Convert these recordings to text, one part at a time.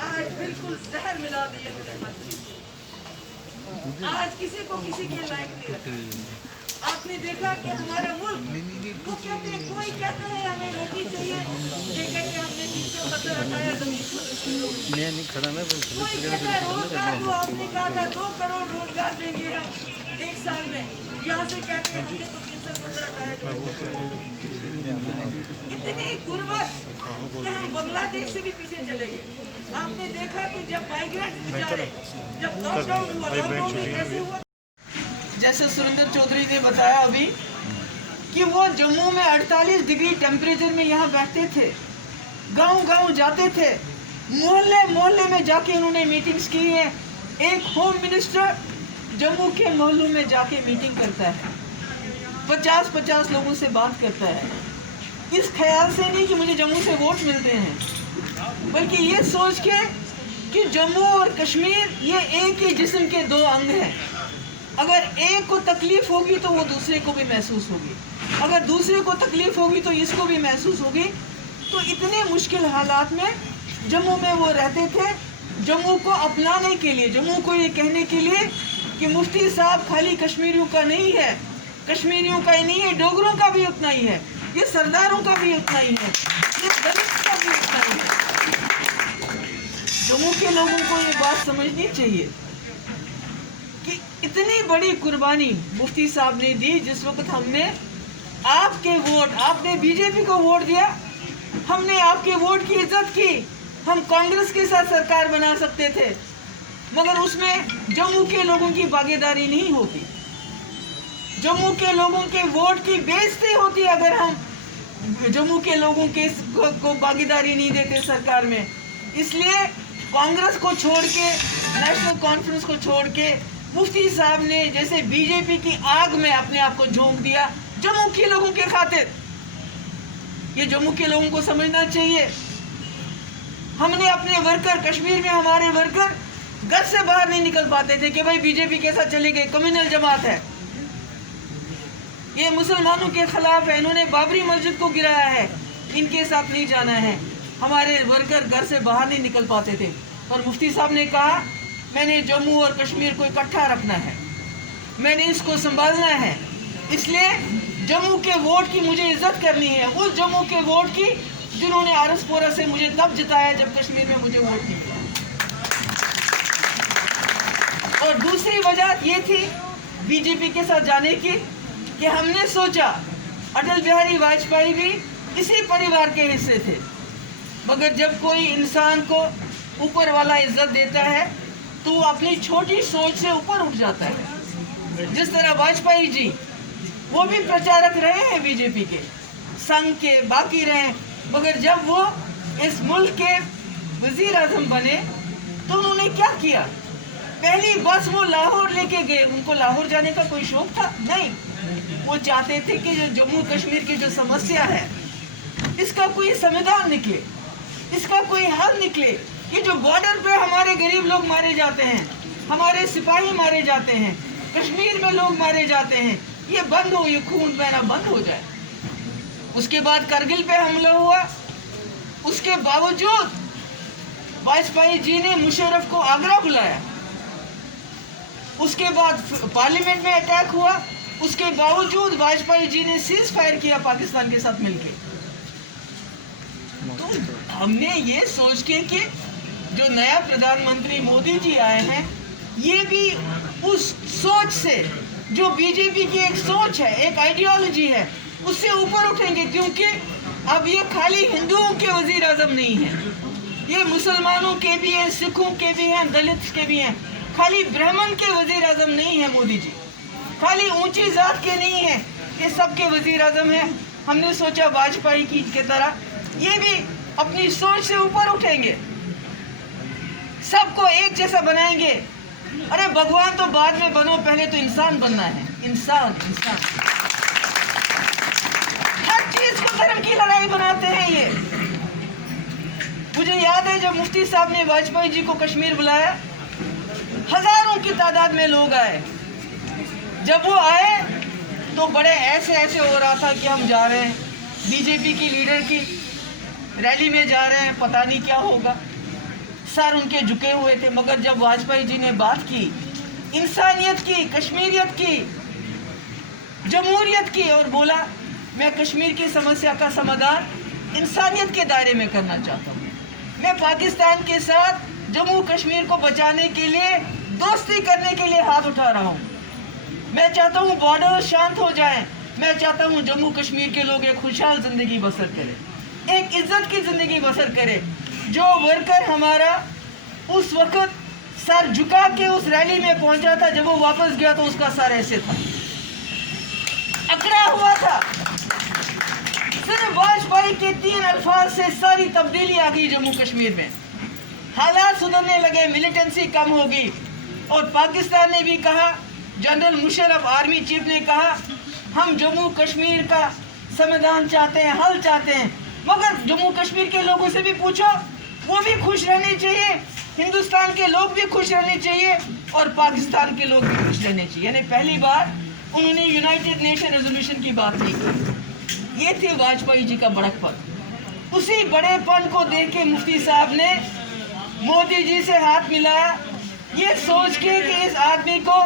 आज बिल्कुल जहर मिला दिए मेरे मंत्री। आज किसी को किसी के लायक नहीं रखा। आपने देखा कि हमारा मुल्क, वो कहते हैं, कोई कहता है हमें रोटी चाहिए, ये कहते हैं हमने 370 हटाया जमीन को। कोई कहता है रोजगार दो, आपने कहा था 2 करोड़ रोजगार देंगे हम 1 साल में, यहाँ से कहते हैं हमने तो 370 हटाया। इतनी गुर्बत कि हम बांग्लादेश से भी पीछे चले गए। आपने देखा कि जब माइग्रेंट बेचारे, जब लॉकडाउन हुआ, लॉकडाउन में कैसे हुआ, जैसे सुरेंद्र चौधरी ने बताया अभी कि वो जम्मू में 48 डिग्री टेम्परेचर में यहाँ बैठते थे, गांव-गांव जाते थे, मोहल्ले में जाके उन्होंने मीटिंग्स की है। एक होम मिनिस्टर जम्मू के मोहल्लों में जाके मीटिंग करता है, 50-50 लोगों से बात करता है, इस ख्याल से नहीं कि मुझे जम्मू से वोट मिलते हैं, बल्कि ये सोच के कि जम्मू और कश्मीर ये एक ही जिस्म के 2 अंग हैं। अगर एक को तकलीफ होगी तो वो दूसरे को भी महसूस होगी, अगर दूसरे को तकलीफ होगी तो इसको भी महसूस होगी। तो इतने मुश्किल हालात में जम्मू में वो रहते थे, जम्मू को अपनाने के लिए, जम्मू को ये कहने के लिए कि मुफ्ती साहब खाली कश्मीरियों का नहीं है, कश्मीरियों का ही नहीं है, डोगरों का भी उतना ही है, ये सरदारों का भी उतना ही है, ये दलित का भी उतना ही है। जम्मू के लोगों को ये बात समझनी चाहिए कि इतनी बड़ी कुर्बानी मुफ्ती साहब ने दी। जिस वक्त हमने आपके वोट, आपने बीजेपी को वोट दिया, हमने आपके वोट की इज्जत की, हम कांग्रेस के साथ सरकार बना सकते थे, मगर उसमें जम्मू के लोगों की भागीदारी नहीं होती, जम्मू के लोगों के वोट की बेइज्जती होती अगर हम जम्मू के लोगों के को भागीदारी नहीं देते सरकार में। इसलिए कांग्रेस को छोड़ के, नेशनल कॉन्फ्रेंस को छोड़ के मुफ्ती साहब ने जैसे बीजेपी की आग में अपने आप को झोंक दिया जम्मू के लोगों के खातिर। ये जम्मू के लोगों को समझना चाहिए। हमने अपने वर्कर, कश्मीर में हमारे वर्कर घर से बाहर नहीं निकल पाते थे कि भाई बीजेपी के साथ चले गए, कम्युनल जमात है, ये मुसलमानों के खिलाफ है, इन्होंने बाबरी मस्जिद को गिराया है, इनके साथ नहीं जाना है। हमारे वर्कर घर से बाहर नहीं निकल पाते थे, और मुफ्ती साहब ने कहा मैंने जम्मू और कश्मीर को इकट्ठा रखना है, मैंने इसको संभालना है, इसलिए जम्मू के वोट की मुझे इज्जत करनी है, उस जम्मू के वोट की जिन्होंने आरसपोरा से मुझे तब जिताया जब कश्मीर में मुझे वोट नहीं दिया। और दूसरी वजह ये थी बीजेपी के साथ जाने की कि हमने सोचा अटल बिहारी वाजपेयी भी इसी परिवार के हिस्से थे, मगर जब कोई इंसान को ऊपर वाला इज्जत देता है तो वो अपनी छोटी सोच से ऊपर उठ जाता है। जिस तरह वाजपेयी जी, वो भी प्रचारक रहे हैं बीजेपी के, संघ के, बाकी रहे, मगर जब वो इस मुल्क के वजीर आजम बने तो उन्होंने क्या किया, पहली बस वो लाहौर लेके गए। उनको लाहौर जाने का कोई शौक था? नहीं, वो चाहते थे कि जो जम्मू कश्मीर की जो समस्या है इसका कोई समाधान निकले, इसका कोई हल निकले। ये जो बॉर्डर पे हमारे गरीब लोग मारे जाते हैं, हमारे सिपाही मारे जाते हैं, कश्मीर में लोग मारे जाते हैं, ये बंद हो, ये खून बहना बंद हो जाए। उसके बाद करगिल पे हमला हुआ, उसके बावजूद वाजपेयी जी ने मुशर्रफ को आगरा बुलाया। उसके बाद पार्लियामेंट में अटैक हुआ, उसके बावजूद वाजपेयी जी ने सीज फायर किया पाकिस्तान के साथ मिलकर। तो हमने ये सोच के कि जो नया प्रधानमंत्री मोदी जी आए हैं, ये भी उस सोच से, जो बीजेपी की एक सोच है, एक आइडियोलॉजी है, उससे ऊपर उठेंगे। क्योंकि अब ये खाली हिंदुओं के वजीर आजम नहीं है, ये मुसलमानों के भी हैं, सिखों के भी हैं, दलित के भी हैं, खाली ब्राह्मण के वजीर आजम नहीं है मोदी जी, खाली ऊंची जात के नहीं है, ये सबके वजीर आजम हैं। हमने सोचा वाजपेयी की के तरह ये भी अपनी सोच से ऊपर उठेंगे, सबको एक जैसा बनाएंगे। अरे भगवान तो बाद में बनो, पहले तो इंसान बनना है, इंसान। हर चीज को धर्म की लड़ाई बनाते हैं ये। मुझे याद है जब मुफ्ती साहब ने वाजपेयी जी को कश्मीर बुलाया, हजारों की तादाद में लोग आए। जब वो आए तो बड़े ऐसे हो रहा था कि हम जा रहे हैं बीजेपी की लीडर की रैली में जा रहे हैं, पता नहीं क्या होगा। सर उनके झुके हुए थे, मगर जब वाजपेयी जी ने बात की इंसानियत की, कश्मीरियत की, जमहूरियत की, और बोला मैं कश्मीर की समस्या का समाधान इंसानियत के दायरे में करना चाहता हूँ, मैं पाकिस्तान के साथ जम्मू कश्मीर को बचाने के लिए, दोस्ती करने के लिए हाथ उठा रहा हूँ, मैं चाहता हूँ बॉर्डर शांत हो जाएं, मैं चाहता हूँ जम्मू कश्मीर के लोग एक खुशहाल ज़िंदगी बसर करें, एक इज्जत की ज़िंदगी बसर करें। जो वर्कर हमारा उस वक्त सर झुका के उस रैली में पहुंचा था, जब वो वापस गया तो उसका सर ऐसे था, अकड़ा हुआ था। सिर्फ वाजपेयी के 3 अल्फाज से सारी तब्दीली आ गई जम्मू कश्मीर में, हालात सुधरने लगे, मिलिटेंसी कम होगी। और पाकिस्तान ने भी कहा, जनरल मुशर्रफ आर्मी चीफ ने कहा हम जम्मू कश्मीर का समाधान चाहते हैं, हल चाहते हैं, मगर जम्मू कश्मीर के लोगों से भी पूछो, वो भी खुश रहने चाहिए, हिंदुस्तान के लोग भी खुश रहने चाहिए और पाकिस्तान के लोग भी खुश रहने चाहिए। यानी पहली बार उन्होंने यूनाइटेड नेशन रेजोल्यूशन की बात नहीं की। ये थी वाजपेयी जी का बड़कपन। उसी बड़ेपन को देख के मुफ्ती साहब ने मोदी जी से हाथ मिलाया, ये सोच के कि इस आदमी को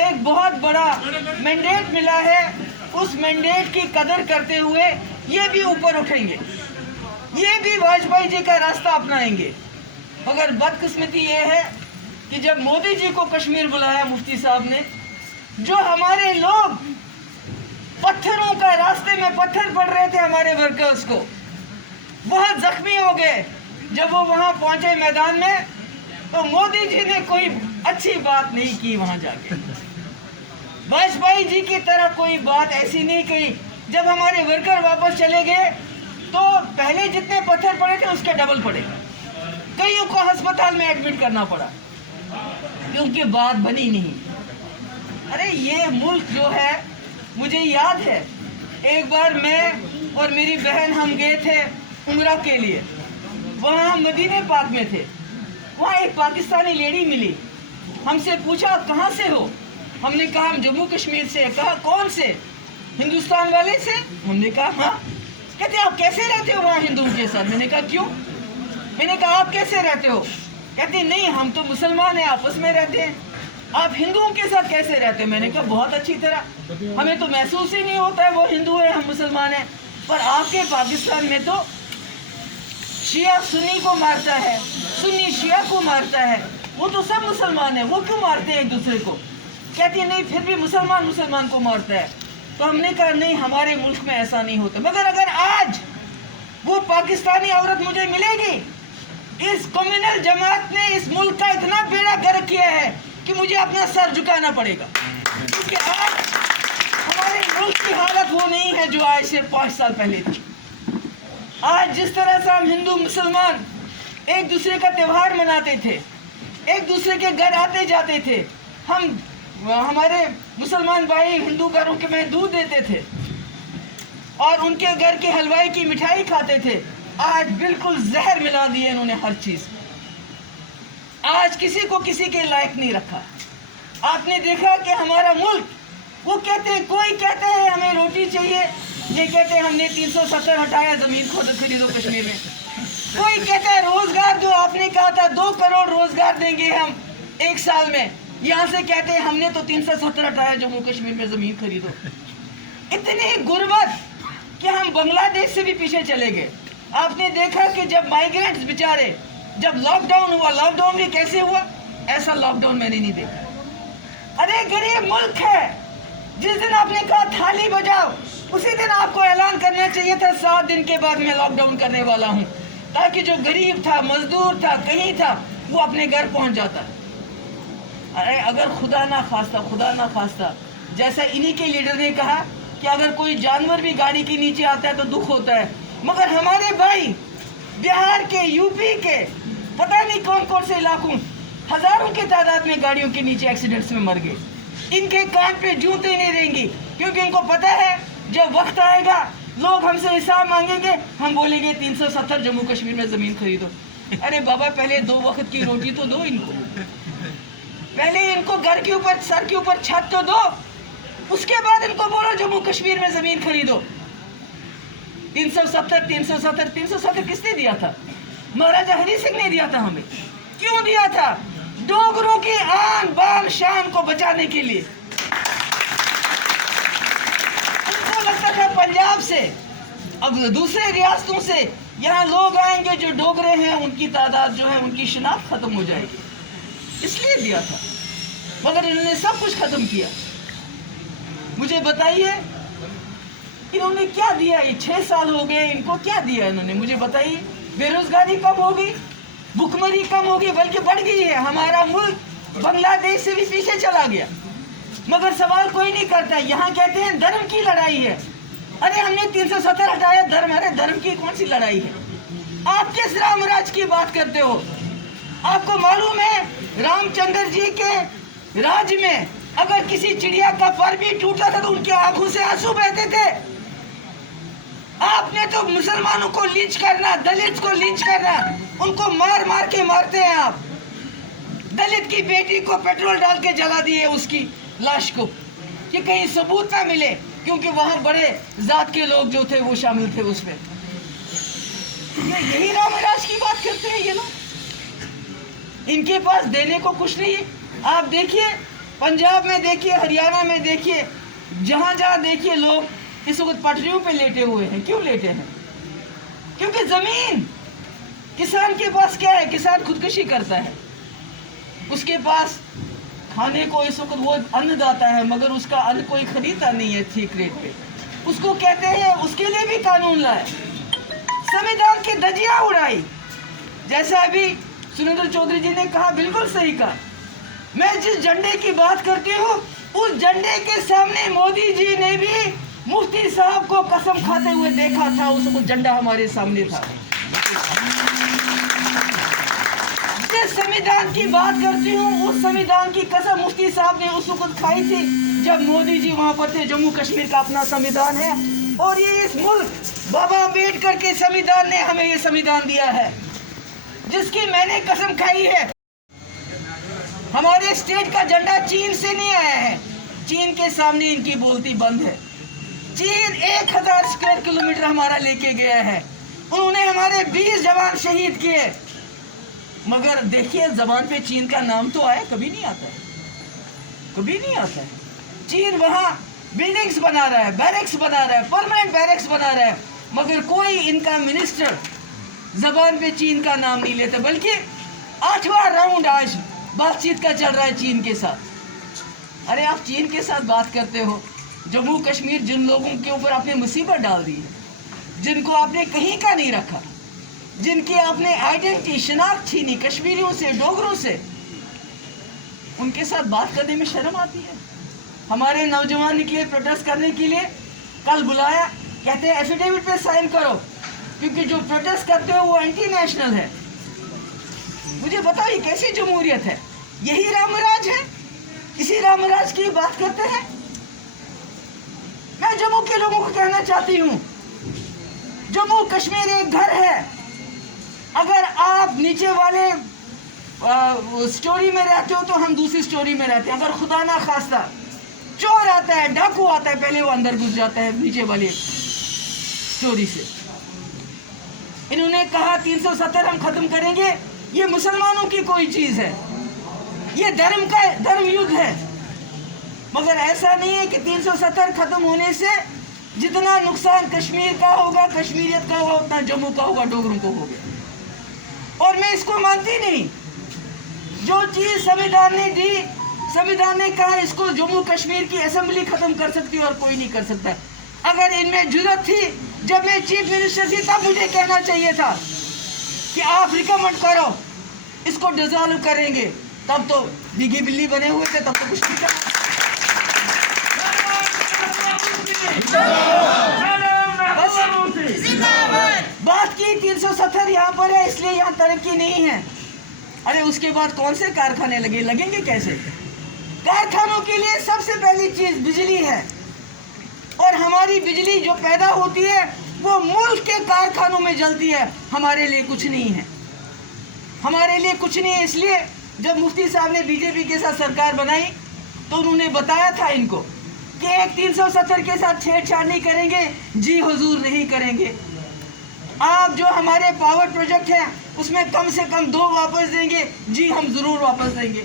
एक बहुत बड़ा मैंडेट मिला है, उस मैंडेट की कदर करते हुए ये भी ऊपर उठेंगे, ये भी वाजपेयी जी का रास्ता अपनाएंगे। मगर बदकिस्मती ये है कि जब मोदी जी को कश्मीर बुलाया मुफ्ती साहब ने, जो हमारे लोग पत्थरों का, रास्ते में पत्थर पड़ रहे थे हमारे वर्कर्स को, बहुत जख्मी हो गए। जब वो वहां पहुंचे मैदान में तो मोदी जी ने कोई अच्छी बात नहीं की वहां जाके, वाजपेयी जी की तरह कोई बात ऐसी नहीं कही। जब हमारे वर्कर वापस चले गए तो पहले जितने पत्थर पड़े थे उसके डबल पड़े, कईयों को अस्पताल में एडमिट करना पड़ा क्योंकि बात बनी नहीं। अरे ये मुल्क जो है, मुझे याद है एक बार मैं और मेरी बहन हम गए थे उम्रा के लिए, वहाँ मदीने पाक में थे, वहाँ एक पाकिस्तानी लेडी मिली, हमसे पूछा कहाँ से हो, हमने कहा हम जम्मू कश्मीर से। कहा कौन से, हिंदुस्तान वाले से? हमने कहा हाँ। कहते आप कैसे रहते हो वहाँ हिंदुओं के साथ? मैंने कहा क्यों? मैंने कहा आप कैसे रहते हो? कहते नहीं हम तो मुसलमान हैं, आपस में रहते हैं, आप हिंदुओं के साथ कैसे रहते हो? मैंने कहा बहुत अच्छी तरह, हमें तो महसूस ही नहीं होता है वो हिंदू है हम मुसलमान हैं। पर आपके पाकिस्तान में तो शिया सुन्नी को मारता है, सुन्नी शिया को मारता है, वो तो सब मुसलमान है, वो क्यों मारते हैं एक दूसरे को? कहती नहीं फिर भी मुसलमान मुसलमान को मारता है। तो हमने कहा नहीं हमारे मुल्क में ऐसा नहीं होता। मगर अगर आज वो पाकिस्तानी औरत मुझे मिलेगी, इस कम्युनल जमात ने इस मुल्क का इतना बेड़ा गर्क किया है कि मुझे अपना सर झुकाना पड़ेगा, क्योंकि आज हमारे मुल्क की हालत वो नहीं है जो आज से 5 साल पहले थी। आज जिस तरह से हम हिंदू मुसलमान एक दूसरे का त्यौहार मनाते थे, एक दूसरे के घर आते जाते थे, हम हमारे मुसलमान भाई हिंदू घरों के में दूध देते थे और उनके घर के हलवाई की मिठाई खाते थे, आज बिल्कुल जहर मिला दिए इन्होंने हर चीज। आज किसी को किसी के लायक नहीं रखा। आपने देखा कि हमारा मुल्क, वो कहते हैं, कोई कहते हैं हमें रोटी चाहिए, ये कहते हैं हमने 370 हटाया, जमीन खुद खरीदो कश्मीर में। कोई कहता है रोजगार दो, आपने कहा था 2 करोड़ रोजगार देंगे हम 1 साल में, यहाँ से कहते हैं हमने तो 370 हटाया, जम्मू कश्मीर में जमीन खरीदो। इतनी गुर्बत कि हम बांग्लादेश से भी पीछे चले गए। आपने देखा कि जब माइग्रेंट्स बेचारे, जब लॉकडाउन हुआ, लॉकडाउन भी कैसे हुआ, ऐसा लॉकडाउन मैंने नहीं देखा। अरे गरीब मुल्क है, जिस दिन आपने कहा थाली बजाओ, उसी दिन आपको ऐलान करना चाहिए था 7 दिन के बाद मैं लॉकडाउन करने वाला हूँ, ताकि जो गरीब था, मजदूर था, कहीं था, वो अपने घर पहुँच जाता। अरे अगर खुदा ना खास्ता, जैसा इन्हीं के लीडर ने कहा कि अगर कोई जानवर भी गाड़ी के नीचे आता है तो दुख होता है, मगर हमारे भाई बिहार के, यूपी के, पता नहीं कौन कौन से इलाकों, हजारों की तादाद में गाड़ियों के नीचे एक्सीडेंट्स में मर गए। इनके कान पे जूते नहीं रहेंगी, क्योंकि इनको पता है जब वक्त आएगा लोग हमसे हिसाब मांगेंगे, हम बोलेंगे 370 जम्मू कश्मीर में जमीन खरीदो। अरे बाबा पहले 2 वक्त की रोटी तो दो इनको, पहले इनको घर के ऊपर, सर के ऊपर छत तो दो, उसके बाद इनको बोलो जम्मू कश्मीर में जमीन खरीदो। 370 किसने दिया था? महाराजा हरि सिंह ने दिया था हमें। क्यों दिया था? डोगरों की आन बान शान को बचाने के लिए। उनको लगता था पंजाब से, अब दूसरे रियासतों से यहाँ लोग आएंगे जो डोगरे हैं, उनकी तादाद जो है, उनकी शिनाख्त खत्म हो जाएगी, इसलिए दिया था। मगर इन्होंने सब कुछ खत्म किया। मुझे बताइए इन्होंने क्या दिया? ये 6 साल हो गए, इनको क्या दिया इन्होंने? मुझे बताइए। बेरोजगारी कम हो गई, भुखमरी कम हो गई, बल्कि बढ़ गई है। हमारा मुल्क बांग्लादेश से भी पीछे चला गया। मगर सवाल कोई नहीं करता। यहाँ कहते हैं धर्म की लड़ाई है। अरे हमने 370 हटाया, धर्म? अरे धर्म की कौन सी लड़ाई है? आप किस रामराज की बात करते हो? आपको मालूम है रामचंद्र जी के राज में अगर किसी चिड़िया का पर भी टूटा था तो उनकी आंखों से आंसू बहते थे। आपने तो मुसलमानों को लिंच करना, दलित को लिंच करना, उनको मार मार के मारते हैं आप। दलित की बेटी को पेट्रोल डाल के जला दिए, उसकी लाश को, कि कहीं सबूत ना मिले, क्योंकि वहां बड़े जात के लोग जो थे वो शामिल थे उसमें। यही रामराज की बात करते हैं ये लोग। इनके पास देने को कुछ नहीं है। आप देखिए पंजाब में देखिए, हरियाणा में देखिए, जहां जहां देखिए लोग इस वक्त पटरियों पे लेटे हुए हैं। क्यों लेटे हैं? क्योंकि जमीन, किसान के पास क्या है? किसान खुदकुशी करता है। उसके पास खाने को इस वक्त वो अन्नदाता है, मगर उसका अन्न कोई खरीदता नहीं है ठीक रेट पे। उसको कहते हैं, उसके लिए भी कानून लाए, संविधान की धज्जियां उड़ाई। जैसा अभी सुरेंद्र चौधरी जी ने कहा, बिल्कुल सही कहा। मैं जिस झंडे की बात करती हूँ उस झंडे के सामने मोदी जी ने भी मुफ्ती साहब को कसम खाते हुए देखा था। उस झंडा हमारे सामने था। जिस संविधान की बात करती हूँ उस संविधान की कसम मुफ्ती साहब ने उस वक्त खाई थी जब मोदी जी वहां पर थे। जम्मू कश्मीर का अपना संविधान है और ये इस मुल्क बाबा अम्बेडकर के संविधान ने हमें ये संविधान दिया है जिसकी मैंने कसम खाई है। हमारे स्टेट का झंडा चीन से नहीं आया है। चीन के सामने इनकी बोलती बंद है। चीन 1000 स्क्वायर किलोमीटर हमारा लेके गया है। उन्होंने हमारे 20 जवान शहीद किए, मगर देखिए जबान पे चीन का नाम तो आया? कभी नहीं आता है, कभी नहीं आता है। चीन वहां बिल्डिंग्स बना रहा है, बैरक्स बना रहा है, परमानेंट बैरक्स बना रहा है, मगर कोई इनका मिनिस्टर जबान पे चीन का नाम नहीं लेता। बल्कि 8वां राउंड आज बातचीत का चल रहा है चीन के साथ। अरे आप चीन के साथ बात करते हो, जम्मू कश्मीर जिन लोगों के ऊपर आपने मुसीबत डाल दी है, जिनको आपने कहीं का नहीं रखा, जिनकी आपने आइडेंटिटी शिनाख्त छीनी कश्मीरियों से, डोगरों से, उनके साथ बात करने में शर्म आती है। हमारे नौजवान निकले प्रोटेस्ट करने के लिए, कल बुलाया, कहते हैं एफिडेविट पे साइन करो क्योंकि जो प्रोटेस्ट करते हो वो एंटी नेशनल है। मुझे बताओ ये कैसी जमहूरियत है? यही रामराज है? इसी रामराज की बात करते हैं। मैं जम्मू के लोगों को कहना चाहती हूँ, जम्मू कश्मीर एक घर है। अगर आप नीचे वाले स्टोरी में रहते हो तो हम दूसरी स्टोरी में रहते हैं। अगर खुदा ना खास्ता चोर आता है, डाकू आता है, पहले वो अंदर घुस जाता है नीचे वाली स्टोरी से। इन्होंने कहा 370 हम खत्म करेंगे। ये मुसलमानों की कोई चीज है, ये धर्म युद्ध है। मगर ऐसा नहीं है कि 370 खत्म होने से जितना नुकसान कश्मीर का होगा, कश्मीरियत का होगा, उतना जम्मू का होगा, डोगरों को होगा। और मैं इसको मानती नहीं। जो चीज संविधान ने दी, संविधान ने कहा इसको जम्मू कश्मीर की असेंबली खत्म कर सकती है और कोई नहीं कर सकता। अगर इनमें जुर्रत थी, जब मैं चीफ मिनिस्टर थी तब मुझे कहना चाहिए था कि आप रिकमेंड करो, इसको डिसॉल्व करेंगे। तब तो बिगी बिल्ली बने हुए थे, तब तो कुछ नहीं करना। बात की 370 यहाँ पर है इसलिए यहाँ तरक्की नहीं है। अरे उसके बाद कौन से कारखाने लगेंगे कैसे? कारखानों के लिए सबसे पहली चीज बिजली है, और हमारी बिजली जो पैदा होती है वो मुल्क के कारखानों में जलती है। हमारे लिए कुछ नहीं है, हमारे लिए कुछ नहीं है। इसलिए जब मुफ्ती साहब ने बीजेपी के साथ सरकार बनाई तो उन्होंने बताया था इनको कि एक 370 के साथ छेड़छाड़ नहीं करेंगे। जी हुजूर नहीं करेंगे। آپ جو ہمارے پاور پروجیکٹ ہیں اس میں کم سے کم 2 واپس دیں گے؟ جی ہم ضرور واپس دیں گے.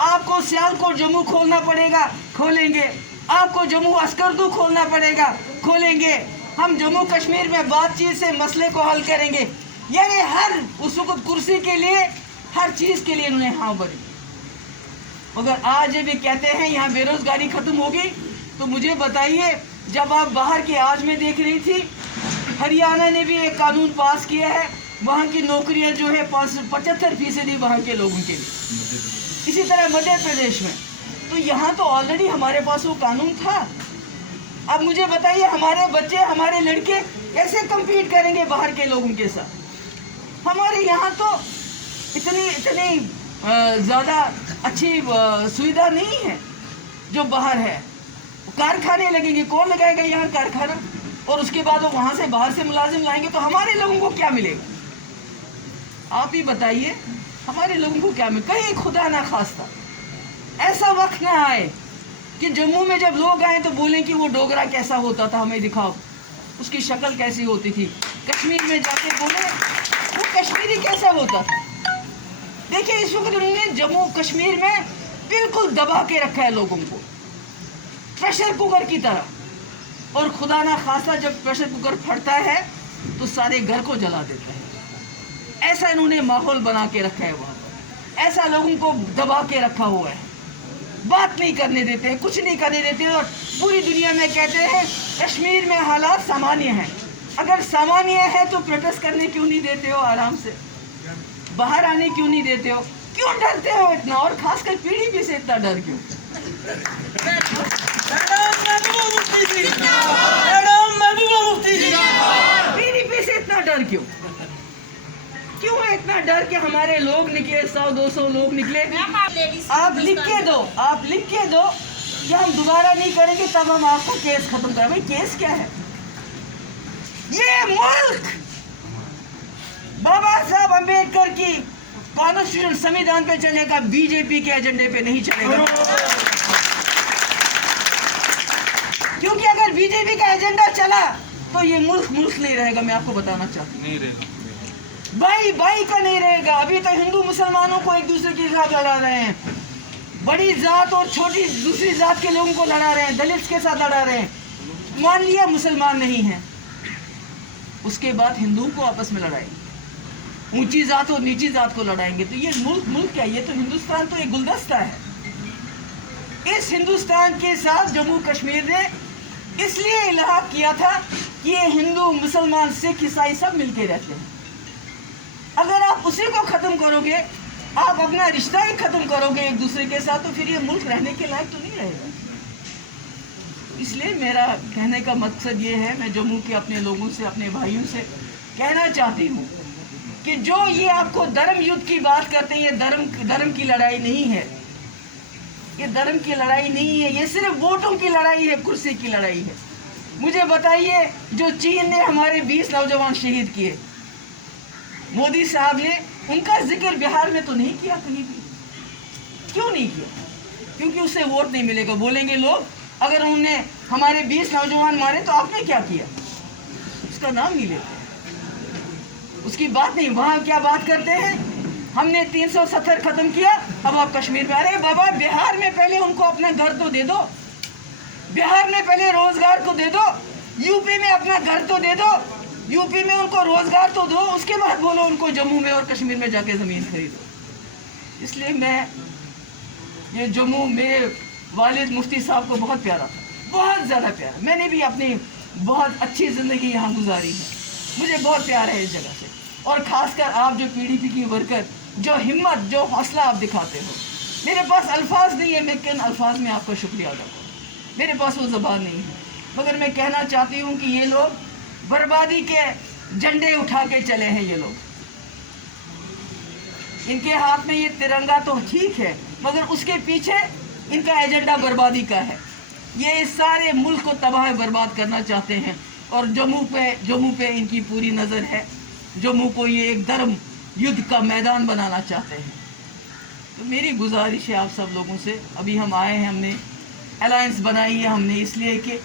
آپ کو سیالکوٹ جموں کھولنا پڑے گا، کھولیں گے. آپ کو جموں اسکردو کھولنا پڑے گا، کھولیں گے. ہم جموں کشمیر میں بات چیت سے مسئلے کو حل کریں گے. یعنی ہر اس وقت کرسی کے لیے، ہر چیز کے لیے انہوں نے ہاں بھری. مگر آج یہ بھی کہتے ہیں یہاں بے روزگاری ختم ہوگی. تو مجھے بتائیے، جب آپ باہر کے آج میں دیکھ رہی تھی ہریانہ نے بھی ایک قانون پاس کیا ہے، وہاں کی نوکریاں جو ہے 75% وہاں کے لوگوں کے لیے. اسی طرح مدھیہ پردیش میں. تو یہاں تو آلریڈی ہمارے پاس وہ قانون تھا. اب مجھے بتائیے ہمارے بچے، ہمارے لڑکے کیسے کمپیٹ کریں گے باہر کے لوگوں کے ساتھ؟ ہمارے یہاں تو اتنی زیادہ اچھی سویدھا نہیں ہے جو باہر ہے. کارخانے لگیں گے، کون لگائے گا یہاں کارخانہ؟ اور اس کے بعد وہ وہاں سے باہر سے ملازم لائیں گے تو ہمارے لوگوں کو کیا ملے گا؟ آپ ہی بتائیے ہمارے لوگوں کو کیا ملے؟ کہیں خدا نہ خواستہ ایسا وقت نہ آئے کہ جموں میں جب لوگ آئیں تو بولیں کہ وہ ڈوگرا کیسا ہوتا تھا، ہمیں دکھاؤ اس کی شکل کیسی ہوتی تھی. کشمیر میں جا کے بولیں وہ کشمیری کیسا ہوتا تھا. دیکھیں اس وقت انہوں نے جموں کشمیر میں بالکل دبا کے رکھا ہے لوگوں کو، پریشر کوکر کی طرح. اور خدا نہ خواستہ جب پریشر کوکر پھٹتا ہے تو سارے گھر کو جلا دیتا ہے. ایسا انہوں نے ماحول بنا کے رکھا ہے وہاں پر. ایسا لوگوں کو دبا کے رکھا ہوا ہے. بات نہیں کرنے دیتے، کچھ نہیں کرنے دیتے. اور پوری دنیا میں کہتے ہیں کشمیر میں حالات سامانیہ ہیں. اگر سامانیہ ہے تو پروٹیسٹ کرنے کیوں نہیں دیتے ہو؟ آرام سے باہر آنے کیوں نہیں دیتے ہو؟ کیوں ڈرتے ہو اتنا؟ اور خاص کر پیڑھی پی سے اتنا ڈر کیوں؟ پیڑھی پی سے اتنا ڈر کیوں؟ کیوں ہے اتنا ڈر کہ ہمارے لوگ نکلے، 100-200 لوگ نکلے؟ آپ لکھ کے دو، آپ لکھ کے دو کہ ہم دوبارہ نہیں کریں گے، تب ہم آپ کو کیس ختم کریں. بھائی کیس کیا ہے؟ یہ ملک بابا صاحب امبیڈکر کی کانسٹیٹیوشن سمویدھان پہ چلے گا، بی جے پی کے ایجنڈے پہ نہیں چلے گا. کیونکہ اگر بی جے پی کا ایجنڈا چلا تو یہ ملک نہیں رہے گا. میں آپ کو بتانا چاہتا ہوں، نہیں رہے گا. بھائی کا نہیں رہے گا. ابھی تو ہندو مسلمانوں کو ایک دوسرے کے ساتھ لڑا رہے ہیں، بڑی ذات اور چھوٹی دوسری ذات کے لوگوں کو لڑا رہے ہیں، دلت کے ساتھ لڑا رہے ہیں. مان لیا مسلمان نہیں ہیں، اس کے بعد ہندوؤں کو آپس میں لڑائیں گے، اونچی ذات اور نیچی ذات کو لڑائیں گے. تو یہ ملک کیا؟ یہ تو ہندوستان تو ایک گلدستہ ہے. اس ہندوستان کے ساتھ جموں کشمیر نے اس لیے الحاق کیا تھا کہ یہ ہندو، مسلمان، سکھ، عیسائی سب مل کے رہتے ہیں. اگر آپ اسی کو ختم کرو گے، آپ اپنا رشتہ ہی ختم کرو گے ایک دوسرے کے ساتھ، تو پھر یہ ملک رہنے کے لائق تو نہیں رہے گا. اس لیے میرا کہنے کا مقصد یہ ہے، میں جموں کے اپنے لوگوں سے، اپنے بھائیوں سے کہنا چاہتی ہوں کہ جو یہ آپ کو دھرم یدھ کی بات کرتے ہیں، یہ دھرم کی لڑائی نہیں ہے. یہ دھرم کی لڑائی نہیں ہے، یہ صرف ووٹوں کی لڑائی ہے، کرسی کی لڑائی ہے. مجھے بتائیے جو چین نے ہمارے 20 نوجوان شہید کیے، مودی صاحب نے ان کا ذکر بہار میں تو نہیں کیا کہیں بھی. کیوں نہیں کیا؟ کیونکہ اسے ووٹ نہیں ملے گا. بولیں گے لوگ اگر انہوں نے ہمارے 20 نوجوان مارے تو آپ نے کیا کیا؟ اس کا نام نہیں لیتے، اس کی بات نہیں. وہاں کیا بات کرتے ہیں؟ ہم نے 370 ختم کیا، اب آپ کشمیر میں. ارے بابا بہار میں پہلے ان کو اپنا گھر تو دے دو، بہار میں پہلے روزگار تو دے دو، یو پی میں اپنا گھر تو دے دو، یو پی میں ان کو روزگار تو دو، اس کے بعد بولو ان کو جموں میں اور کشمیر میں جا کے زمین خریدو. اس لیے میں یہ جموں میرے والد مفتی صاحب کو بہت پیارا تھا، بہت زیادہ پیارا. میں نے بھی اپنی بہت اچھی زندگی یہاں گزاری ہے، مجھے بہت پیار ہے اس جگہ سے. اور خاص کر آپ جو پی ڈی پی کی ورکر، جو ہمت، جو حوصلہ آپ دکھاتے ہو. میرے پاس الفاظ نہیں ہے، میں کن الفاظ میں آپ کا شکریہ ادا کروں، میرے پاس وہ زبان نہیں ہے. مگر میں کہنا چاہتی ہوں کہ یہ لوگ بربادی کے جھنڈے اٹھا کے چلے ہیں. یہ لوگ، ان کے ہاتھ میں یہ ترنگا تو ٹھیک ہے، مگر اس کے پیچھے ان کا ایجنڈا بربادی کا ہے. یہ اس سارے ملک کو تباہ برباد کرنا چاہتے ہیں. اور جموں پہ ان کی پوری نظر ہے. جموں کو یہ ایک دھرم یدھ کا میدان بنانا چاہتے ہیں. تو میری گزارش ہے آپ سب لوگوں سے، ابھی ہم آئے ہیں، ہم نے الائنس بنائی ہے، ہم نے اس لیے کہ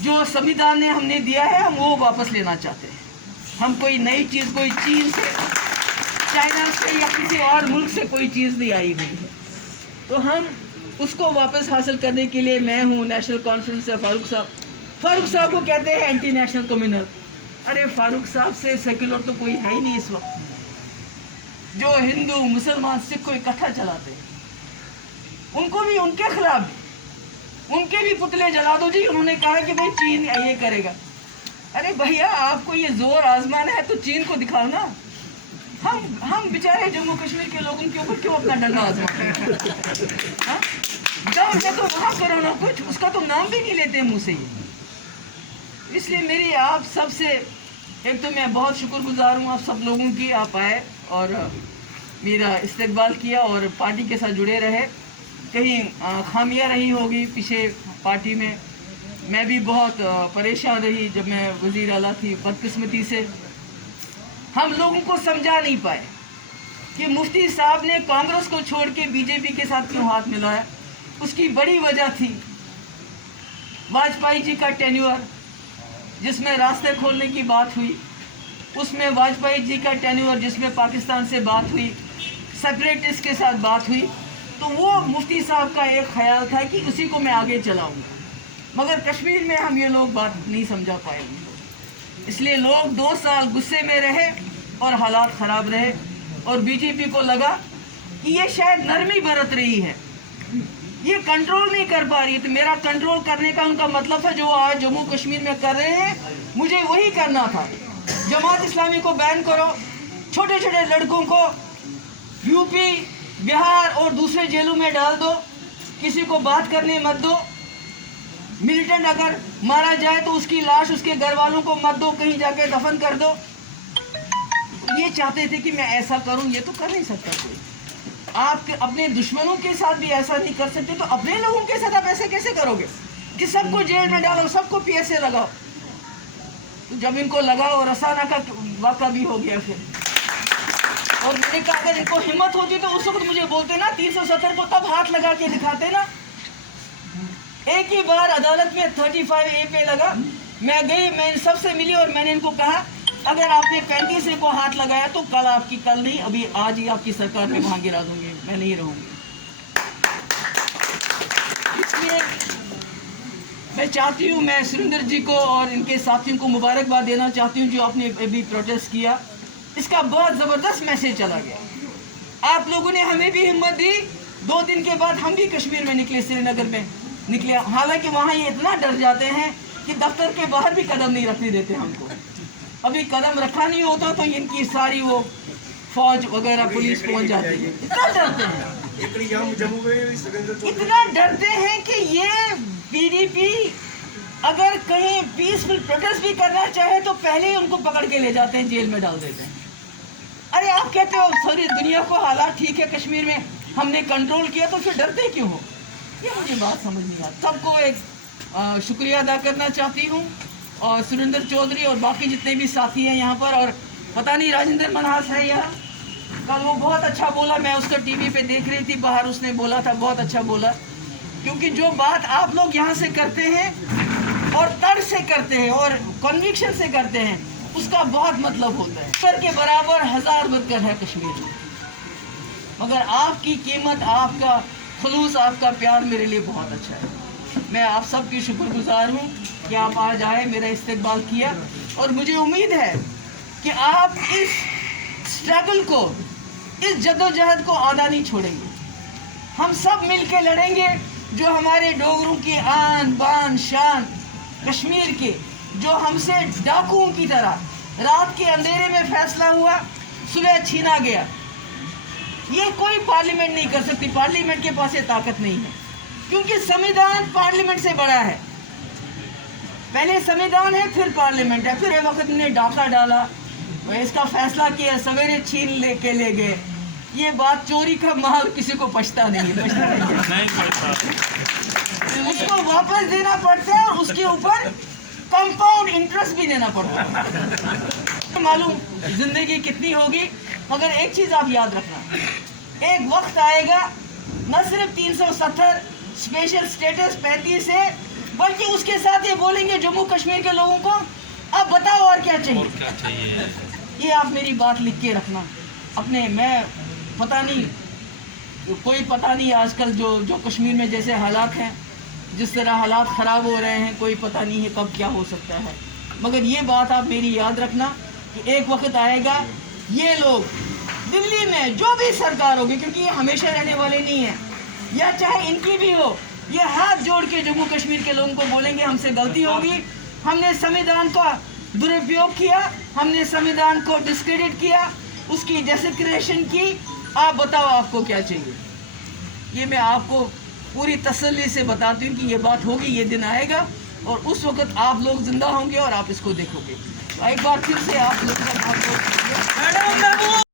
جو سمویدھان نے ہم نے دیا ہے ہم وہ واپس لینا چاہتے ہیں. ہم کوئی نئی چیز کوئی چین سے چائنا سے یا کسی اور ملک سے کوئی چیز نہیں آئی ہوئی ہے، تو ہم اس کو واپس حاصل کرنے کے لیے میں ہوں نیشنل کانفرنس سے فاروق صاحب کو کہتے ہیں اینٹی نیشنل کمیونل. ارے فاروق صاحب سے سیکولر تو کوئی ہے ہی نہیں اس وقت. جو ہندو مسلمان سکھ کو اکٹھا چلاتے ہیں ان کو بھی ان کے خلاف بھی ان کے بھی پتلے جلا دو جی. انہوں نے کہا کہ بھائی چین یہ کرے گا. ارے بھیا آپ کو یہ زور آزمانا ہے تو چین کو دکھاؤ نا. ہم بیچارے جموں کشمیر کے لوگوں کے اوپر کیوں اپنا ڈنڈا آزماتے ہیں؟ دم ہے تو وہاں کرو نا کچھ. اس کا تو نام بھی نہیں لیتے منہ سے ہی. اس لیے میری آپ سب سے ایک تو میں بہت شکر گزار ہوں آپ سب لوگوں کی. آپ آئے اور میرا استقبال کیا اور پارٹی کے ساتھ جڑے رہے. کہیں خامیاں رہی ہوگی پیچھے پارٹی میں بھی بہت پریشان رہی جب میں وزیر اعلیٰ تھی. بدقسمتی سے ہم لوگوں کو سمجھا نہیں پائے کہ مفتی صاحب نے کانگریس کو چھوڑ کے بی جے پی کے ساتھ کیوں ہاتھ ملایا. اس کی بڑی وجہ تھی واجپئی جی کا ٹینیور جس میں راستے کھولنے کی بات ہوئی. اس میں واجپئی جی کا ٹینیور جس میں پاکستان سے بات ہوئی, سیپریٹسٹ کے ساتھ بات ہوئی. تو وہ مفتی صاحب کا ایک خیال تھا کہ اسی کو میں آگے چلاؤں گا. مگر کشمیر میں ہم یہ لوگ بات نہیں سمجھا پائے. اس لیے لوگ 2 سال غصے میں رہے اور حالات خراب رہے. اور بی جے پی کو لگا کہ یہ شاید نرمی برت رہی ہے, یہ کنٹرول نہیں کر پا رہی. تو میرا کنٹرول کرنے کا ان کا مطلب تھا جو آج جموں کشمیر میں کر رہے ہیں مجھے وہی کرنا تھا. جماعت اسلامی کو بین کرو, چھوٹے چھوٹے لڑکوں کو یو پی بہار اور دوسرے جیلوں میں ڈال دو, کسی کو بات کرنے مت دو. ملیٹنٹ اگر مارا جائے تو اس کی لاش اس کے گھر والوں کو مت دو, کہیں جا کے دفن کر دو. یہ چاہتے تھے کہ میں ایسا کروں. یہ تو کر نہیں سکتا کوئی. آپ اپنے دشمنوں کے ساتھ بھی ایسا نہیں کر سکتے تو اپنے لوگوں کے ساتھ آپ ایسے کیسے کرو گے کہ سب کو جیل میں ڈالو, سب کو پی ایس اے لگاؤ. جب ان کو لگا اور رسانہ کا واقعہ بھی ہو گیا پھر, اور میں نے کہا اگر ان کو ہمت ہوتی تو اس وقت مجھے بولتے نا 370 کو تب ہاتھ لگا کے دکھاتے نا. ایک ہی بار عدالت میں 35A پہ لگا. میں گئی, میں ان سب سے ملی اور میں نے ان کو کہا اگر آپ نے 35A کو ہاتھ لگایا تو کل آپ کی کل نہیں ابھی آج ہی آپ کی سرکار میں وہاں گرا دوں گی, میں نہیں رہوں گی. اس لیے میں چاہتی ہوں, میں سریندر جی کو اور ان کے ساتھیوں کو مبارکباد دینا چاہتی ہوں جو آپ نے ابھی پروٹیسٹ کیا. اس کا بہت زبردست میسج چلا گیا. آپ لوگوں نے ہمیں بھی ہمت دی. 2 دن کے بعد ہم بھی کشمیر میں نکلے, سری نگر میں نکلے. حالانکہ وہاں یہ اتنا ڈر جاتے ہیں کہ دفتر کے باہر بھی قدم نہیں رکھنے دیتے ہم کو. ابھی قدم رکھا نہیں ہوتا تو ان کی ساری وہ فوج وغیرہ پولیس پہنچ جاتی ہے. اتنا ڈرتے ہیں, اتنا ڈرتے ہیں کہ یہ پی ڈی پی اگر کہیں پیسفل پروٹیسٹ بھی کرنا چاہے تو پہلے ہی ان کو پکڑ کے لے جاتے ہیں, جیل میں ڈال دیتے ہیں. ارے آپ کہتے ہو ساری دنیا کو حالات ٹھیک ہے, کشمیر میں ہم نے کنٹرول کیا, تو پھر ڈرتے کیوں ہو؟ یہ مجھے بات سمجھ نہیں آتی. سب کو ایک شکریہ ادا کرنا چاہتی ہوں, اور سریندر چودھری اور باقی جتنے بھی ساتھی ہیں یہاں پر, اور پتہ نہیں راجندر منہاس ہے یہاں, کل وہ بہت اچھا بولا. میں اس کو ٹی وی پہ دیکھ رہی تھی باہر, اس نے بولا تھا, بہت اچھا بولا. کیونکہ جو بات آپ لوگ یہاں سے کرتے ہیں اور تڑ سے کرتے ہیں اور کنوکشن سے کرتے ہیں, اس کا بہت مطلب ہوتا ہے. سر کے برابر 1000 ورکر ہے کشمیر میں, مگر آپ کی قیمت, آپ کا خلوص, آپ کا پیار میرے لیے بہت اچھا ہے. میں آپ سب کی شکر گزار ہوں کہ آپ آج آئے, میرا استقبال کیا, اور مجھے امید ہے کہ آپ اس اسٹرگل کو, اس جدوجہد کو آدھا نہیں چھوڑیں گے. ہم سب مل کے لڑیں گے. جو ہمارے ڈوگروں کی آن بان شان کشمیر کے, جو ہم سے ڈاکوؤں کی طرح رات کے اندھیرے میں فیصلہ ہوا, صبح چھینا گیا, یہ کوئی پارلیمنٹ نہیں کر سکتی. پارلیمنٹ کے پاس یہ طاقت نہیں ہے, کیونکہ سمویدھان پارلیمنٹ سے بڑا ہے. پہلے سمویدھان ہے, پھر پارلیمنٹ ہے. پھر ایک وقت نے ڈاکہ ڈالا, اس کا فیصلہ کیا, سویرے چھین لے کے لے گئے. یہ بات چوری کا مال کسی کو پچھتا نہیں ہے, اس کو واپس دینا پڑتا ہے, اور اس کے اوپر کمپاؤنڈ انٹرسٹ بھی دینا پڑتا ہے. معلوم زندگی کتنی ہوگی, مگر ایک چیز آپ یاد رکھنا, ایک وقت آئے گا نہ صرف 370 اسپیشل اسٹیٹس 35 ہے, بلکہ اس کے ساتھ یہ بولیں گے جموں کشمیر کے لوگوں کو अब बताओ और क्या चाहिए? ये आप मेरी बात लिख के रखना अपने। मैं पता नहीं, कोई पता नहीं आजकल जो कश्मीर में जैसे हालात हैं, जिस तरह हालात ख़राब हो रहे हैं, कोई पता नहीं है कब क्या हो सकता है। मगर ये बात आप मेरी याद रखना कि एक वक्त आएगा ये लोग दिल्ली में जो भी सरकार होगी, क्योंकि ये हमेशा रहने वाले नहीं हैं, या चाहे इनकी भी हो, ये हाथ जोड़ के जम्मू कश्मीर के लोगों को बोलेंगे हमसे गलती होगी, हमने संविधान का दुरुपयोग किया, हमने संविधान को डिस्क्रेडिट किया, उसकी डेसिक्रेशन की। आप बताओ आपको क्या चाहिए? ये मैं आपको पूरी तसल्ली से बताती हूँ कि ये बात होगी, ये दिन आएगा और उस वक्त आप लोग जिंदा होंगे और आप इसको देखोगे। एक बार फिर से आप लोगों का बहुत बहुत